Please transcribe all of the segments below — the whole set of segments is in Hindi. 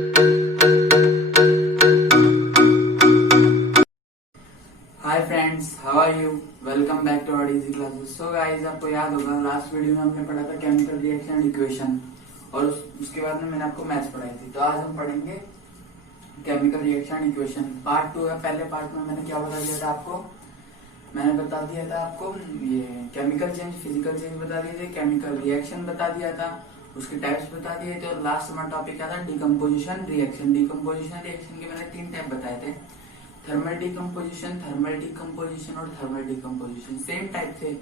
Hi friends, how are you? Welcome back to our easy classes. So guys, आपको याद होगा लास्ट वीडियो में हमने पढ़ा था केमिकल रिएक्शन इक्वेशन और उसके बाद में मैंने आपको मैथ्स पढ़ाई थी। तो आज हम पढ़ेंगे केमिकल रिएक्शन इक्वेशन पार्ट 2 है। पहले पार्ट में मैंने क्या बता दिया था आपको? मैंने बता दिया था आपको ये केमिकल चेंज, फिजिकल चेंज बता दिए थे, केमिकल रिएक्शन बता दिया था, उसके टाइप्स बता दिए थे और लास्ट हमारा टॉपिक क्या था? Decomposition reaction. डिकम्पोजिशन रिएक्शन के मैंने 3 टाइप बताए थे, थर्मल डिकम्पोजिशन और थर्मल डिकम्पोजिशन। सेम टाइप थे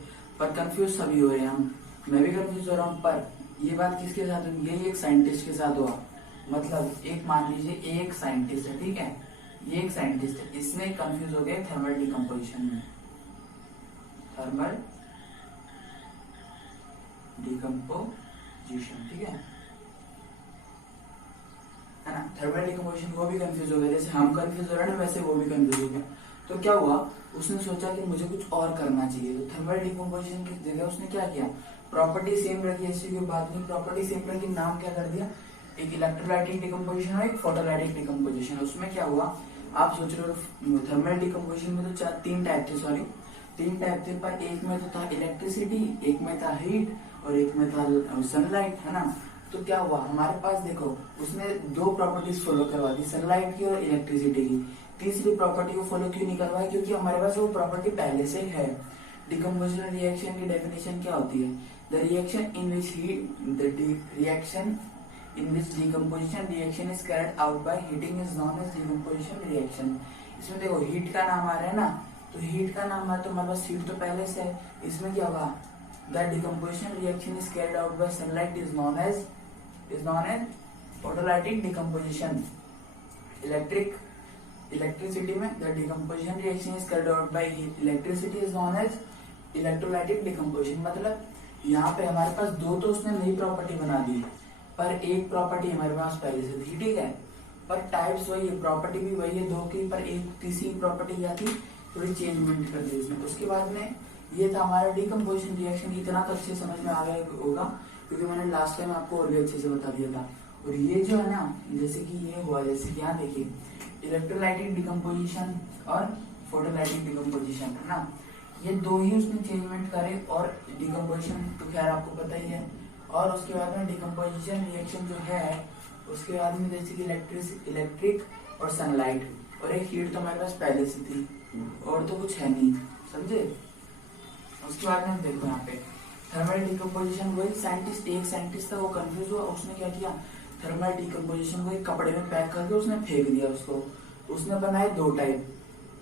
पर कंफ्यूज सभी हो रहे हैं हम। मैं भी कंफ्यूज हो रहा हूँ, पर ये बात किसके साथ हुई? यही एक साइंटिस्ट के साथ हुआ। मतलब एक मान लीजिए एक साइंटिस्ट है, ठीक है, ये एक साइंटिस्ट है, इसने कंफ्यूज हो गए थर्मल डिकम्पोजिशन में। थर्मल डिकम्पोजिशन, ठीक है ना। थर्मल डिकम्पोजिशन वो भी कंफ्यूज हो गया, जैसे हम कंफ्यूज हो रहे हैं ना, वैसे वो भी कंफ्यूज हो गया। तो क्या हुआ, उसने सोचा कि मुझे कुछ और करना चाहिए। तो थर्मल डिकम्पोजिशन की जगह उसने क्या किया? प्रॉपर्टी सेम रखी, ऐसी कोई बात नहीं, प्रॉपर्टी सेम रखी, नाम क्या कर दिया? एक इलेक्ट्रोलाइटिक डिकम्पोजिशन और एक फोटोलाइटिक डिकम्पोजिशन। उसमें क्या हुआ, आप सोच रहे हो थर्मल डिकम्पोजिशन में तो 3 टाइप थे, तीन टाइप थे, पर एक में तो था इलेक्ट्रिसिटी, एक में था हीट और एक में था सनलाइट, है ना। तो क्या हुआ हमारे पास, देखो उसने 2 प्रॉपर्टीज फॉलो करवा दी, सनलाइट की और इलेक्ट्रिसिटी की। तीसरी प्रॉपर्टी को फॉलो क्यों नहीं करवाया? क्योंकि हमारे पास वो प्रॉपर्टी पहले से है। डिकम्पोजिशन रिएक्शन की डेफिनेशन क्या होती है? The reaction in which decomposition reaction is carried out by heating is known as decomposition reaction. इसमें देखो हीट का नाम आ रहा है ना, तो हीट का नाम है तो हमारे पास हीट तो पहले से है। इसमें क्या होगा? The decomposition reaction is carried out by sunlight is known as photolytic decomposition. Electricity में the decomposition reaction is carried out by electricity is known as electrolytic decomposition. मतलब यहाँ पे हमारे पास 2 तो उसने नई प्रॉपर्टी बना दी, पर एक प्रॉपर्टी हमारे पास पहले से थी, ठीक है, पर टाइप्स वही है, प्रॉपर्टी भी वही है 2 की, पर एक तीसरी प्रॉपर्टी क्या थी? थोड़ी चेंजमेंट कर दी इसमें। उसके बाद में ये था हमारा डिकम्पोजिशन रिएक्शन। इतना तो अच्छे समझ में आ गया होगा क्योंकि मैंने लास्ट टाइम आपको और भी अच्छे से बता दिया था। और ये जो है ना, जैसे कि ये हुआ, जैसे कि यहाँ देखिए इलेक्ट्रोलाइटिक डिकम्पोजिशन और फोटोलाइटिक डिकम्पोजिशन, है ना, ये 2 ही उसने चेंजमेंट करे। और डिकम्पोजिशन तो खैर आपको पता ही है। और उसके बाद में डिकम्पोजिशन रिएक्शन जो है, उसके बाद में जैसे कि इलेक्ट्रिक और सनलाइट और एक हीट तो हमारे पास पहले से थी और तो कुछ है नहीं, समझे। उसके बाद में देखो यहाँ पे थर्मल डिकम्पोजिशन, वही एक साइंटिस्ट था, वो कंफ्यूज हुआ, उसने क्या किया? थर्मल डिकम्पोजिशन को एक कपड़े में पैक करके उसने फेंक दिया उसको। उसने बनाए 2 टाइप,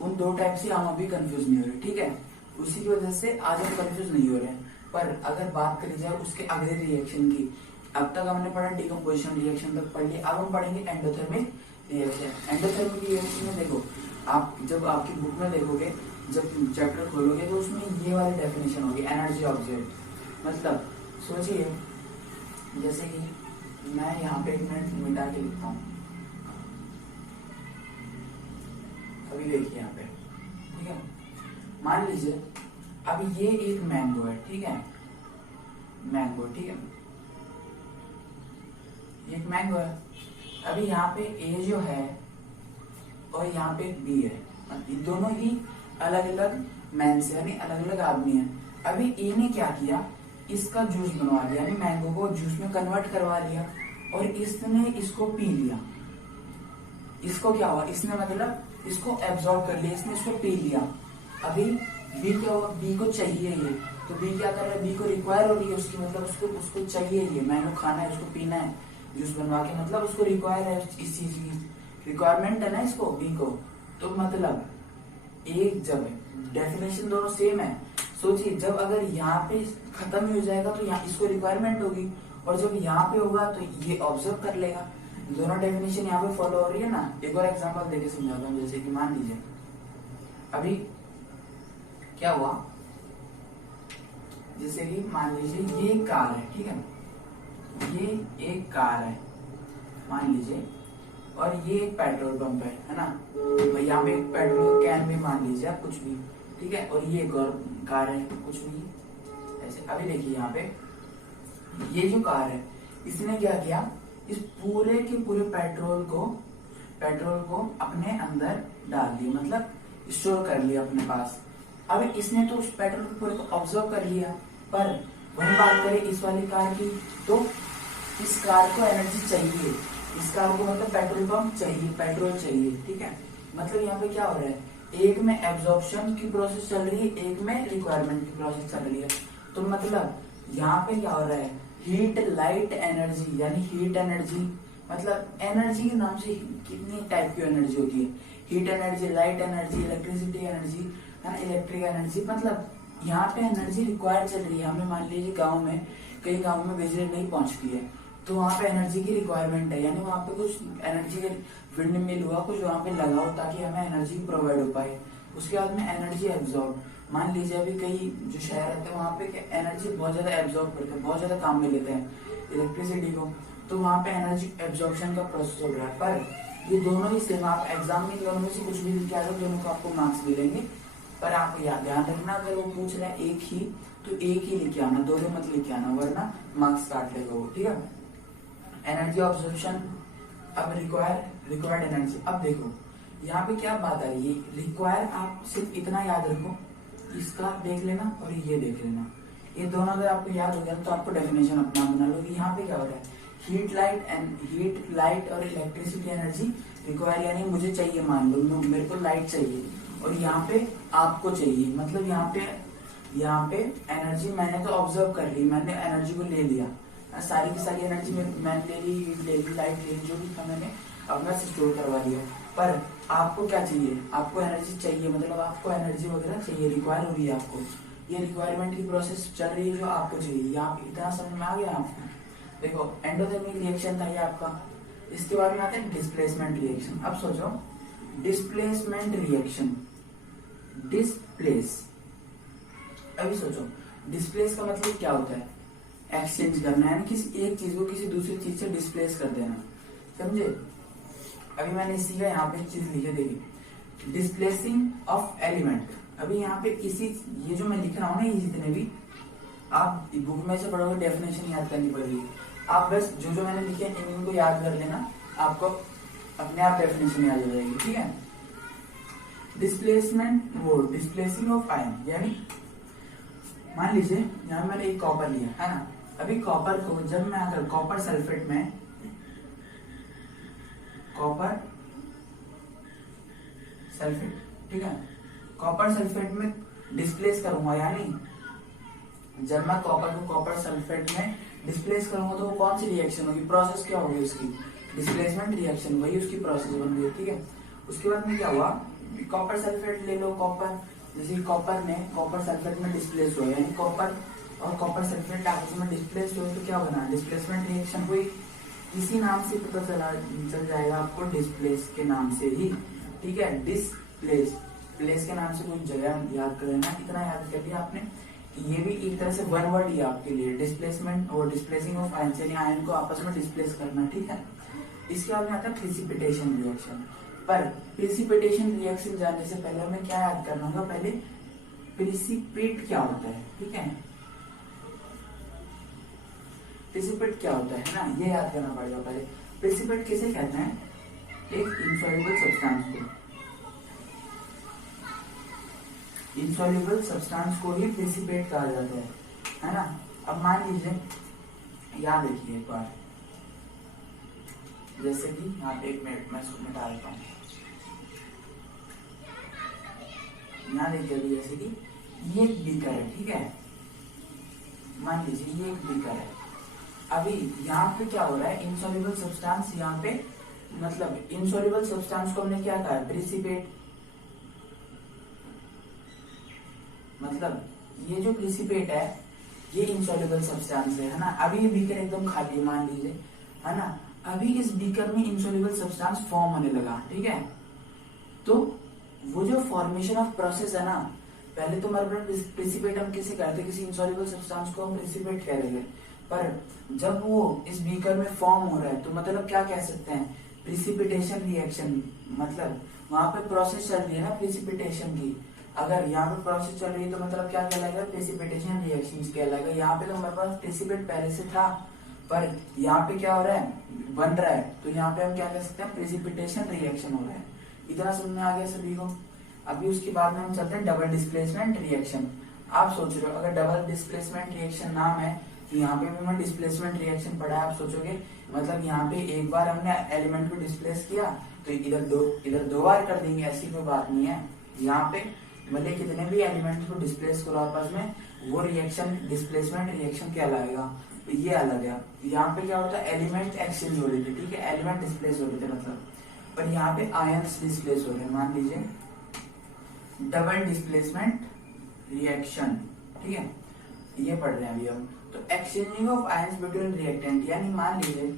उन 2 टाइप से हम अभी कंफ्यूज नहीं हो रहे, ठीक है। उसी की वजह से आज हम कंफ्यूज नहीं हो रहे हैं। पर अगर बात करी जाए उसके अगले रिएक्शन की, अब तक हमने पढ़ा डिकम्पोजिशन रिएक्शन तक पढ़ लिया, अब हम पढ़ेंगे एंडोथर्मिक रिएक्शन। एंडोथर्मिक रिएक्शन में देखो, आप जब आपकी बुक में देखोगे, जब चैप्टर खोलोगे तो उसमें ये वाली डेफिनेशन होगी, एनर्जी ऑब्जर्व। मतलब सोचिए, जैसे कि मैं यहाँ पे 1 मिनट मिटा के लिखता हूँ, अभी देखिए यहाँ पे, ठीक है। मान लीजिए अब ये एक मैंगो है, ठीक है, मैंगो, ठीक है, एक मैंगो है। अभी यहाँ पे ए जो है और यहाँ पे बी है, दोनों ही अलग अलग मैन से, यानी अलग अलग आदमी है। अभी ए ने क्या किया? इसका जूस बनवा लिया, यानी मैंगो को जूस में कन्वर्ट करवा लिया और इसने इसको पी लिया। इसको क्या हुआ? इसने मतलब इसको एब्जॉर्ब कर लिया, इसने इसको पी लिया। अभी बी क्या हुआ? बी को चाहिए ये, तो बी क्या कर रहा है? बी को रिक्वायर हो रही है उसकी, मतलब उसको चाहिए ये मैंगो खाना है, उसको पीना है जूस बनवा के, मतलब उसको रिक्वायर है, इस चीज की रिक्वायरमेंट है ना इसको, बी को। तो मतलब एक जब डेफिनेशन दोनों सेम है, सोचिए जब अगर यहाँ पे खत्म ही हो जाएगा तो यहाँ इसको रिक्वायरमेंट होगी, और जब यहाँ पे होगा तो ये ऑब्जर्व कर लेगा। दोनों डेफिनेशन यहाँ पे फॉलो हो रही है ना। एक और एग्जांपल देके समझाता हूँ, जैसे कि मान लीजिए अभी क्या हुआ, जैसे कि मान लीजिए ये कार है, ठीक है, ये एक कार है मान लीजिए, और ये एक पेट्रोल पंप है ना। यहाँ पे एक पेट्रोल कैन भी मान लीजिए आप, कुछ भी, ठीक है, और ये एक और कार है, कुछ भी ऐसे। अभी देखिए यहाँ पे ये जो कार है, इसने क्या किया? इस पूरे के पूरे पेट्रोल को अपने अंदर डाल दिया, मतलब स्टोर कर लिया अपने पास। अब इसने तो उस पेट्रोल को पूरे को ऑब्जर्व कर लिया, पर वही बात करें इस वाली कार की, तो इस कार को एनर्जी चाहिए, इस कार को मतलब पेट्रोल पंप चाहिए, पेट्रोल चाहिए, ठीक है। मतलब यहाँ पे क्या हो रहा है, एक में एब्जॉर्प्शन की प्रोसेस चल रही है, एक में रिक्वायरमेंट की प्रोसेस चल रही है। तो मतलब यहाँ पे क्या हो रहा है, हीट लाइट एनर्जी, यानी हीट एनर्जी, मतलब एनर्जी के नाम से कितनी टाइप की एनर्जी होती है, heat energy, light energy, electricity energy, है ना, इलेक्ट्रिक एनर्जी। मतलब यहाँ पे एनर्जी रिक्वायर चल रही है हमें। मान लीजिए गाँव में, कई गाँव में बिजली नहीं पहुंचती है, तो वहाँ पे एनर्जी की रिक्वायरमेंट है, यानी वहाँ पे कुछ एनर्जी के विंड मिल हुआ, कुछ वहाँ पे लगाओ ताकि हमें एनर्जी प्रोवाइड हो पाए। उसके बाद में एनर्जी एब्जॉर्ब, मान लीजिए अभी कई जो शहर रहते हैं वहाँ पे एनर्जी बहुत ज्यादा एब्जॉर्ब करते हैं, बहुत ज्यादा काम में लेते हैं इलेक्ट्रिसिटी को, तो वहाँ पे एनर्जी एब्जॉर्प्शन का प्रोसेस हो रहा है। पर ये दोनों ही सेम, आप एग्जाम में दोनों में से कुछ भी लिख के आ जाओ, दोनों को आपको मार्क्स मिलेंगे। पर आपको ध्यान रखना, अगर वो पूछ रहा है एक ही, तो एक ही लिख के आना, दोनों मत लिख के आना, वरना मार्क्स काट लेगा वो, ठीक है। एनर्जी ऑब्जर्वेशन, अब रिक्वायर्ड एनर्जी। अब देखो यहाँ पे क्या बात आ रही है, रिक्वायर आप सिर्फ इतना याद रखो, इसका देख लेना और ये देख लेना, ये दोनों अगर आपको याद हो गया तो आपको डेफिनेशन अपना बना लो कि यहाँ पे क्या हो रहा है, हीट लाइट और इलेक्ट्रिसिटी एनर्जी रिक्वायर, यानी मुझे चाहिए, मान लो मेरे को लाइट चाहिए और यहाँ पे आपको चाहिए, मतलब यहाँ पे एनर्जी मैंने तो ऑब्जर्व कर ली, मैंने एनर्जी को ले लिया, सारी की सारी एनर्जी मैंने ले ली, हीट ले ली, लाइट ले ली, जो भी था मैंने अपना से स्टोर करवा दिया। पर आपको क्या चाहिए, आपको एनर्जी चाहिए, मतलब आपको एनर्जी वगैरह चाहिए, रिक्वायर हो रही है आपको, ये रिक्वायरमेंट की प्रोसेस चल रही है जो आपको चाहिए। यहाँ इतना समझ में आ गया आपको। देखो एंडोथर्मिक रिएक्शन था ये आपका, इसके बाद में आते हैं डिस्प्लेसमेंट रिएक्शन। अब सोचो डिस्प्लेसमेंट रिएक्शन, डिस्प्लेस, अभी सोचो डिस्प्लेस का मतलब क्या होता है, एक्सचेंज करना है, किसी एक चीज को किसी दूसरी चीज से डिस्प्लेस कर देना, समझे। अभी मैंने इसी का यहाँ पे चीज लिखे, देखिए डिस्प्लेसिंग ऑफ एलिमेंट। अभी यहाँ पे इसी, ये जो मैं लिख रहा हूँ ना, ये जितने भी आप बुक में से पढ़ोगे डेफिनेशन याद करनी पड़ेगी, आप बस जो जो मैंने लिखे इनको याद कर लेना, आपको अपने आप डेफिनेशन याद हो जाएगी, ठीक है। डिस्प्लेसमेंट, वो डिस्प्लेसिंग ऑफ आयन, यानी मान लीजिए यहाँ मैंने एक कॉपर लिया है ना, अभी कॉपर को जब मैं अगर कॉपर सल्फेट में, कॉपर सल्फेट, ठीक है, कॉपर सल्फेट में डिस्प्लेस करूंगा, यानी जब मैं कॉपर को कॉपर सल्फेट में डिस्प्लेस करूंगा तो वो कौन सी रिएक्शन होगी, प्रोसेस क्या होगी उसकी, डिस्प्लेसमेंट रिएक्शन, वही उसकी प्रोसेस बन गई, ठीक है। उसके बाद में क्या हुआ, कॉपर सल्फेट ले लो, कॉपर जैसे कॉपर में कॉपर सल्फेट में डिस्प्लेस हुआ, यानी कॉपर और कॉपर सल्फेट आपस में डिस्प्लेस हुए, तो क्या बना, डिस्प्लेसमेंट रिएक्शन हुई। इसी नाम से पता चल जाएगा आपको, डिस्प्लेस के नाम से ही, ठीक है। डिस्प्लेस, प्लेस के नाम से कोई जगह याद कर लेना, इतना याद कर लिया आपने। ये भी एक तरह से वन वर्ड ही आपके लिए, डिस्प्लेसमेंट और डिस्प्लेसिंग ऑफ आयन, यानी आयन को आपस में डिस्प्लेस करना, ठीक है। इसके बाद में आता है प्रिसिपिटेशन रिएक्शन। पर प्रिसिपिटेशन रिएक्शन जानने से पहले मैं क्या याद करना होगा, पहले प्रिसिपिट क्या होता है, ठीक है, प्रिसिपिट क्या होता है ना, ये याद करना पड़ेगा पहले। प्रिसिपिट किसे कहते हैं, एक इनसॉल्युबल सब्सटेंस को, इनसॉल्युबल सब्सटेंस को ही प्रिसिपिट कहा जाता है ना। अब मान लीजिए याद रखिए एक बार, जैसे कि यहाँ पे एक मिनट मैं इसको मिटा देता हूँ, यहाँ देखिए जैसे कि ये एक बीकर है, ठीक है, मान लीजिए ये एक बीकर है। अभी यहाँ पे क्या हो रहा है, इनसॉल्युबल सब्सटेंस, यहाँ पे मतलब इनसॉल्युबल सब्सटेंस को हमने क्या कहा है, प्रिसिपेट, मतलब ये जो प्रिसिपेट है ये इनसॉल्युबल सब्सटेंस है ना। अभी ये बीकर एकदम खाली मान लीजिए, है ना, अभी इस बीकर में इनसॉल्युबल सब्सटेंस फॉर्म होने लगा, ठीक है। तो वो जो फॉर्मेशन ऑफ प्रोसेस है ना, पहले तो हमारे प्रिसिपेट हम किसे कहते हैं, किसी इनसॉल्युबल सब्सटेंस को हम प्रिसिपेट कह रहे हैं, पर जब वो इस बीकर में फॉर्म हो रहा है तो मतलब क्या कह सकते हैं, प्रिसिपिटेशन रिएक्शन, मतलब वहां पे प्रोसेस चल रही है ना प्रिसिपिटेशन की। अगर यहाँ पे प्रोसेस चल रही है तो मतलब क्या कहलाएगा, प्रिसिपिटेशन रिएक्शन कहलाएगा। यहाँ पे तो हमारे पास प्रिसिपेट पहले से था, पर यहाँ पे क्या हो रहा है, बन रहा है, तो यहाँ पे हम क्या कह सकते हैं, प्रेसिपिटेशन रिएक्शन हो रहा है। इतना समझ में आ गया सभी को। अभी उसके बाद में हम चलते हैं डबल डिस्प्लेसमेंट रिएक्शन। आप सोच रहे हो अगर डबल डिस्प्लेसमेंट रिएक्शन नाम है तो यहाँ पे भी हमने डिस्प्लेसमेंट रिएक्शन पढ़ा है। आप सोचोगे मतलब यहाँ पे एक बार हमने एलिमेंट को डिस्प्लेस किया तो इधर दो बार कर देंगे, ऐसी कोई बात नहीं है। यहाँ पे भले कितने भी एलिमेंट को डिस्प्लेस करो आपस में, वो रिएक्शन डिस्प्लेसमेंट रिएक्शन कहलाएगा। तो ये अलग है। यहाँ पे क्या होता है, एलिमेंट एक्सचेंज हो रहे थे, ठीक है, एलिमेंट डिस्प्लेस हो रहे थे मतलब, पर यहाँ पे आयंस डिस्प्लेस हो रहे हैं। मान लीजिए डबल डिस्प्लेसमेंट रिएक्शन, ठीक है, ये पढ़ रहे हैं अभी हम। तो exchanging of ions between reactant, यानी मान लीजिए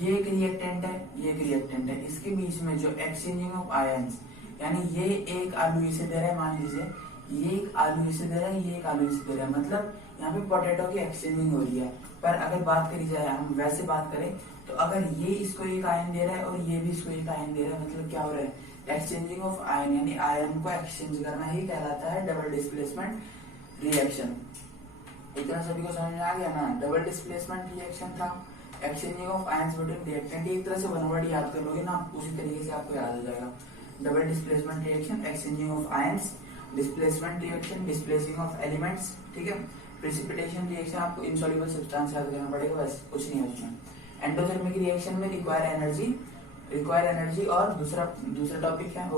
ये एक रिएक्टेंट है, ये एक रिएक्टेंट है, इसके बीच में जो एक्सचेंजिंग ऑफ आयंस, यानी ये एक आलू इसे दे रहा है, मान लीजिए ये एक आलू इसे दे रहा है, ये एक आलू इसे दे रहा है, मतलब यहाँ पे पोटैटो की एक्सचेंजिंग हो रही है। पर अगर बात करी जाए, हम वैसे बात करें तो अगर ये इसको एक आयन दे रहा है और ये भी इसको एक आयन दे रहा है, मतलब क्या हो रहा है, एक्सचेंजिंग ऑफ आयन, यानी आयन को एक्सचेंज करना ही कहलाता है डबल डिस्प्लेसमेंट रिएक्शन। इतना सभी को समझ में आ गया ना। डबल डिस्प्लेसमेंट रिएक्शन था, exchanging of ions between reactant, एक तरह से वन वर्ड याद कर लोगे ना, उसी तरीके से आपको याद हो जाएगा। Double displacement reaction, exchanging of ions, displacement reaction, displacing of elements, ठीक है। प्रेसिपिटेशन रिएक्शन आपको इनसॉल्युबल सब्सटेंस याद करना पड़ेगा, बस कुछ नहीं है उसमें। एंडोथर्मिक रिएक्शन में रिक्वायर एनर्जी और दूसरा टॉपिक है,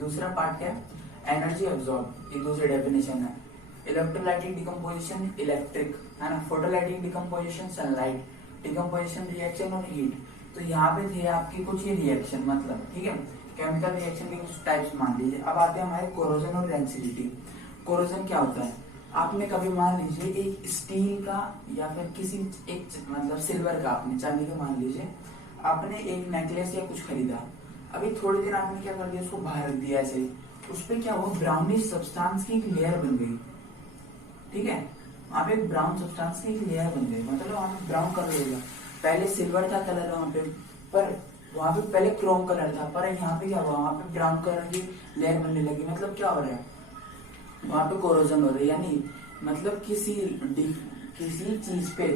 दूसरा पार्ट क्या है, एनर्जी अब्सॉर्ब, ये दूसरी डेफिनेशन है। इलेक्ट्रोलाइटिक डिकम्पोजिशन इलेक्ट्रिक, है ना, photolytic decomposition sunlight, decomposition reaction और हीट। तो यहाँ पे थे आपके कुछ ये रिएक्शन, मतलब ठीक है, केमिकल रिएक्शन के कुछ टाइप्स मान लीजिए। अब आते हैं हमारे कोरोजन और रेंसिडिटी। कोरोजन क्या होता है, आपने कभी मान लीजिए एक स्टील का या फिर किसी एक मतलब सिल्वर का, आपने चांदी का मान लीजिए, आपने एक नेकलेस या कुछ खरीदा, अभी थोड़े दिन आपने क्या कर दिया, उसको बाहर रख दिया ऐसे, उस पर क्या हुआ, ब्राउनिश सब्सटेंस की एक लेयर बन गई, ठीक है, वहां पे ब्राउन सब्सटेंस की एक लेयर बन गई, मतलब वहां पे ब्राउन कलर हो गया। पहले सिल्वर था कलर वहां पे, पर वहां पे पहले क्रोम कलर था, पर यहाँ पे क्या हुआ, वहां पे ब्राउन कलर की लेयर बनने लगी, मतलब क्या हो रहा है, वहां पे कोरोजन हो रही है। यानी मतलब किसी चीज पे,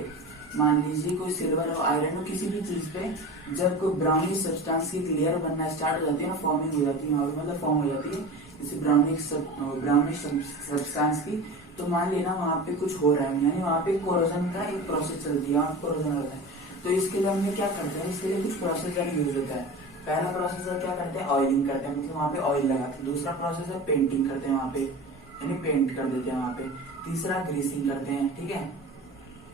मान लीजिए कोई सिल्वर और आयरन हो, किसी भी चीज पे जब कोई ब्राउनिश सब्सटेंस की लेयर बनना स्टार्ट हो जाती है ना, फॉर्मिंग हो जाती है वहां पे, मतलब फॉर्म हो जाती है जैसे ब्राउनिश सब्सटेंस की, तो मान लेना वहां पे कुछ हो रहा है, यानी वहां पे कोरोजन का एक प्रोसेस चलती है, वहां कोरोजन होता है। तो इसके लिए हमने क्या करते हैं, इसके लिए कुछ प्रोसेसर यूज होता है। पहला प्रोसेसर क्या करते हैं, ऑयलिंग करते हैं, मतलब वहां पे ऑयल लगाते हैं। दूसरा प्रोसेसर पेंटिंग करते हैं वहां पे, यानी पेंट कर देते हैं वहां पे। तीसरा ग्रीसिंग करते हैं, ठीक है,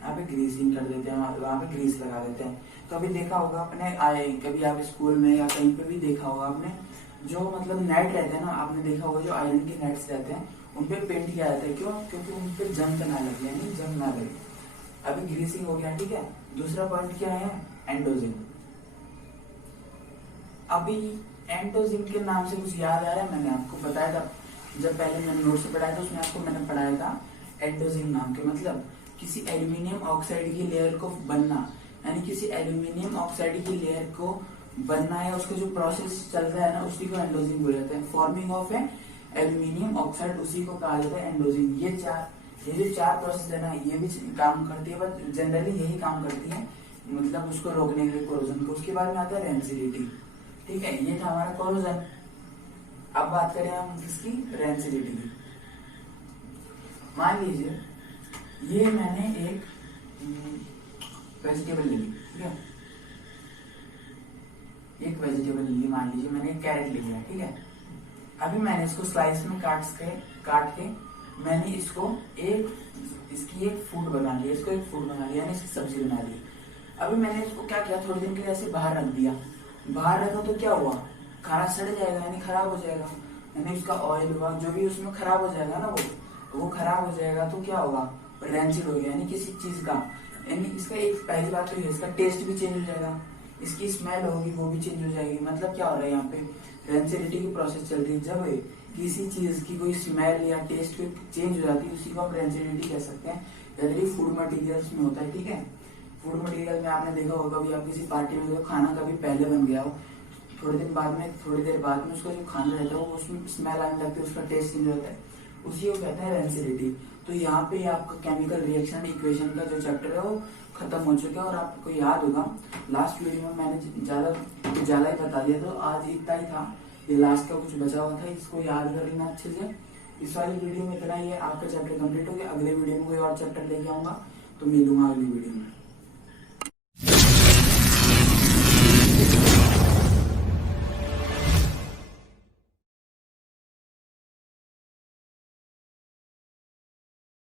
यहाँ पे ग्रीसिंग कर देते हैं, वहां पे ग्रीस लगा देते हैं। कभी देखा होगा आपने, कभी आप स्कूल में या कहीं पे भी देखा होगा आपने, जो मतलब नेट रहते हैं ना, आपने देखा होगा जो आयरन के नेट्स रहते हैं उन पे पेंट किया जाता है, क्यों, क्योंकि उन पे जंग ना लगे, यानी जंग ना लगे। अभी ग्रीसिंग हो गया, ठीक है। दूसरा पॉइंट क्या है, एंडोजिंग। अभी एंडोजिंग के नाम से कुछ याद आ रहा है, मैंने आपको बताया था जब पहले मैंने नोट से पढ़ाया था, उसमें आपको मैंने पढ़ाया था एंडोजिंग नाम के, मतलब किसी एल्यूमिनियम ऑक्साइड की लेयर को बनना, यानी किसी एल्यूमिनियम ऑक्साइड की लेयर को बनना है, उसका जो प्रोसेस चल रहा है ना, उसी को एंडोजिंग बोला जाता है। Forming of A aluminium oxide, उसी को कहा जाता है एंडोजिंग। ये जो चार प्रोसेस है ना, ये भी काम करती है, बट जनरली यही काम करती है, मतलब उसको रोकने के लिए, कोरोजन को। उसके बाद में आता है रेंसिडिटी, ठीक है, ये था हमारा कोरोजन। अब बात करें हम किसकी, रेंसिडिटी की। मान लीजिए ये मैंने एक वेजिटेबल ले ली, ठीक है, एक वेजिटेबल ले ली, मान लीजिए मैंने एक कैरेट ले लिया, ठीक है। अभी मैंने इसको स्लाइस में काट के मैंने इसको इसकी एक फूड बना लिया, यानी इसकी सब्जी बना ली। अभी मैंने इसको क्या किया, थोड़ी दिन के लिए ऐसे बाहर रख दिया। बाहर रखा तो क्या हुआ, खाना सड़ जाएगा, यानी खराब हो जाएगा, यानी उसका ऑयल हुआ, जो भी उसमें खराब हो जाएगा ना, वो खराब हो जाएगा, तो क्या होगा, रेंचिड हो गया, यानी किसी चीज का, यानी इसका एक पहली बात तो ये, इसका टेस्ट भी चेंज हो जाएगा, इसकी स्मेल होगी वो भी चेंज हो जाएगी। मतलब क्या हो रहा है, यहाँ पे रेंसिडिटी की प्रोसेस चल रही है। जब किसी चीज की कोई स्मेल या टेस्ट चेंज हो जाती है, उसी को हम रेंसिडिटी कह सकते हैं। जनरली फूड मटेरियल्स में होता है, ठीक है। फूड मटेरियल में आपने देखा होगा, कभी आप किसी पार्टी में तो खाना कभी पहले बन गया हो, थोड़ी देर बाद में उसका जो खाना रहता है वो उसमें स्मेल आने लगती है, उसका टेस्ट चेंज होता है, उसी को कहते हैं रेंसिडिटी। तो यहाँ पे आपका केमिकल रिएक्शन इक्वेशन का जो चैप्टर है वो खत्म हो चुका है। और आपको याद होगा लास्ट वीडियो में मैंने ज्यादा ही बता दिया, तो आज इतना ही था। ये लास्ट का कुछ बचा हुआ था, इसको याद कर लेना अच्छे से। इस वाली वीडियो में इतना ही है, आपका चैप्टर कंप्लीट हो गया। अगले वीडियो में कोई और चैप्टर लेके आऊंगा, तो मिलूंगा अगली वीडियो में।